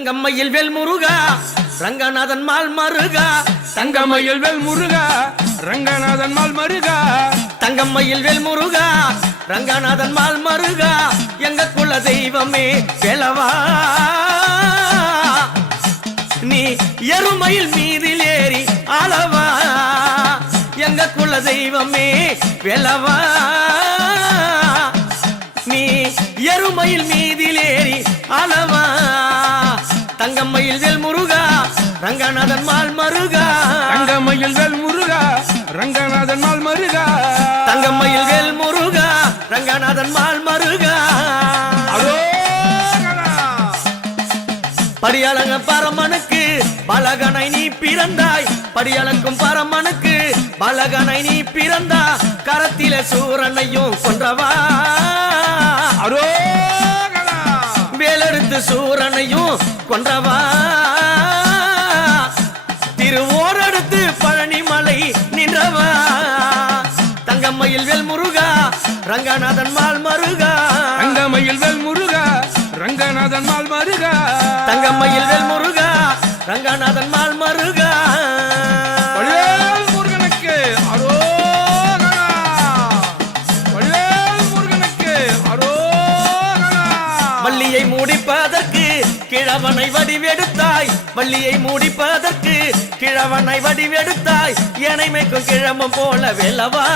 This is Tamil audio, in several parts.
தங்கம்மையில் வேல் முருகா ரங்கநாதன் மால் மருகா தங்கம்மையில் வேல் முருகா ரங்கநாதன் மால் மருகா தங்கம்மையில் வேல் முருகா ரங்கநாதன் மால் மருகா எங்க குல தெய்வமே வேலவா நீ எருமையில் மீதில் ஏறி ஆளவா எங்க குல தெய்வமே வேலவா நீ எருமையில் மீதில் ஏறி ஆளவா தங்கம்மையில் வேல் முருகா ரங்கநாதன் மால் மருகா தங்கம்மையில் வேல் முருகா ரங்கநாதன் மால் மருகா தங்கம்மையில் வேல் முருகா ரங்கநாதன் மால் மருகா படியாளங்க பரமனுக்கு பலகனை நீ பிறந்தாய் படியாளக்கும் பரமனுக்கு பலகனை நீ பிறந்தா கரத்தில சூரனையும் கொன்றவா வேலெடுத்து சூரனையும் கொன்றவா திருவோரெடுத்து பழனிமலை நின்றவா தங்கம்மையில் வேல் முருகா ரங்கநாதன் மால் மருகா தங்கம்மையில் வேல் முருகா ரங்கநாதன் மால் மருகா தங்கம்மையில் வேல் முருகா ரங்கநாதன் மால் மருகா முருகனுக்கு அரோகரா முருகனுக்கு அரோகரா வள்ளியை மூடிப்பதற்கு கிழவனை வடிவெடுத்தாய் வள்ளியை மூடிப்பதற்கு கிழவனை வடிவெடுத்தாய் ஏனைமைக்கும் கிழமும் போல வேலவா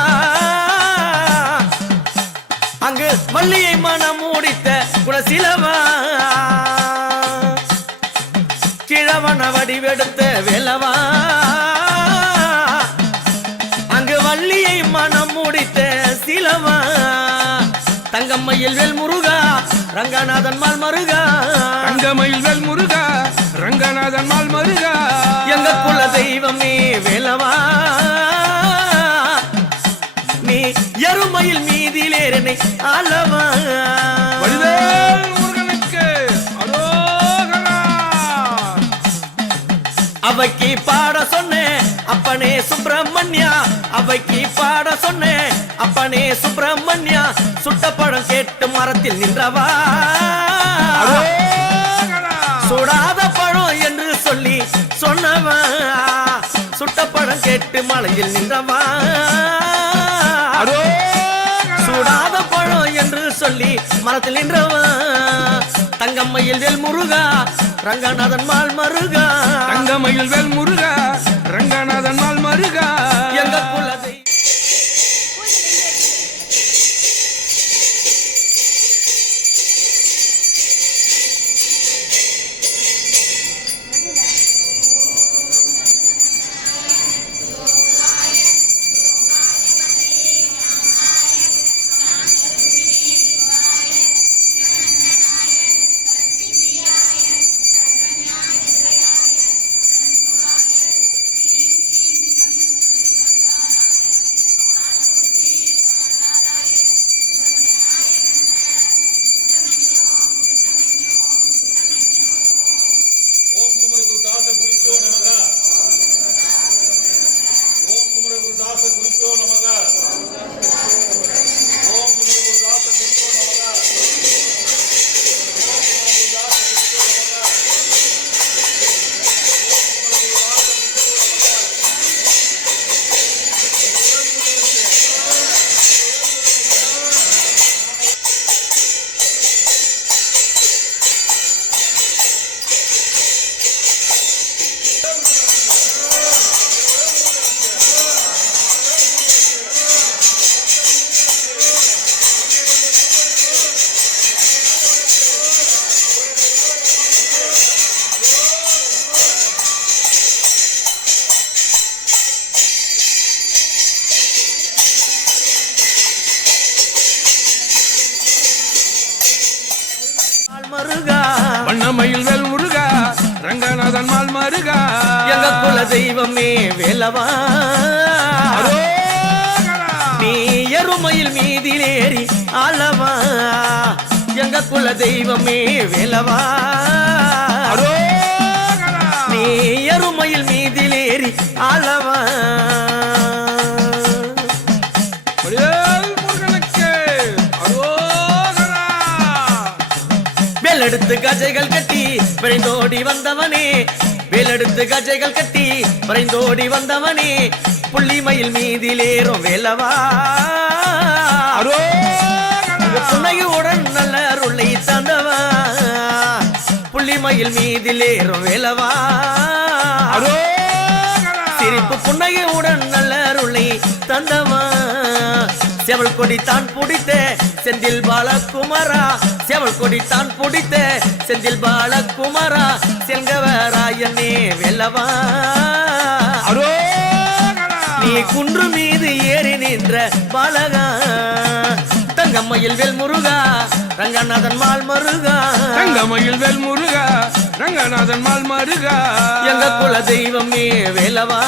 அங்கு வள்ளியை மனம் மூடித்த குலசிலவா கிழவன வடிவெடுத்த வேலவா அங்கு வள்ளியை மனம் மூடித்த சிலவா தங்கம்மையில் வேல் முருகா ரங்கநாதன் மால் மருகா தங்கம்மையில் வேல் முருகா ரங்கநாதன் மால் மருகா எங்க குல தெய்வமே வேலவா நீ எருமையில் மீதிலேறனை ஆளவா முருகனுக்கு அரோகரா அவைக்கு பாட சொன்னேன் அப்பனே சுப்பிரமணியா அவைக்கு பாட சொன்னேன் அப்பனே சுப்பிரமணியா சுட்ட பழம் கேட்டு மரத்தில் நின்றவா சுடாத பழம் என்று சொல்லி சொன்னவா சுட்ட பழம் கேட்டு மலையில் நின்றவா சுடாத பழம் என்று சொல்லி மரத்தில் நின்றவா தங்கம்மையில் வேல் முருகா ரங்கநாதன் மால் மருகா தங்கம்மையில் வேல் முருகா ரங்கநாதன் மால் மருகா எங்க குலதை வண்ணமயில் வேல் முருகா ரங்கநாதன் மால் மருகா எங்க குல தெய்வமே வேலவா நீ எருமையில் மீதிலேறி ஆளவா எங்க குல தெய்வமே வேலவா நீ எருமையில் மீதிலேறி ஆளவா வேலெடுத்து கஜைகள் கட்டி விரைந்தோடி வந்தவனே வேலெடுத்து கஜைகள் கட்டி விரைந்தோடி வந்தவனே புள்ளிமயில் மீதிலேறும் வேலவா புன்னையுடன் நல்ல அருளை தந்தவா புள்ளிமயில் மீதிலேறும் வேலவா சிரிப்பு புன்னையுடன் நல்ல அருளை தந்தவா செவல் கொடி தான் பிடித்த செந்தில் பாலகுமாரா செவல் கொடி தான் பிடித்த செந்தில் பாலகுமாரா செல்கவராயனே வெல்லவா நீ குன்று மீது ஏறி நின்ற பாலகா தங்கம்மையில் வேல் முருகா ரங்கநாதன் மால் மருகா தங்கமயில் வேல் முருகா ரங்கநாதன் மால் மருகா எங்க குல தெய்வமே வேலவா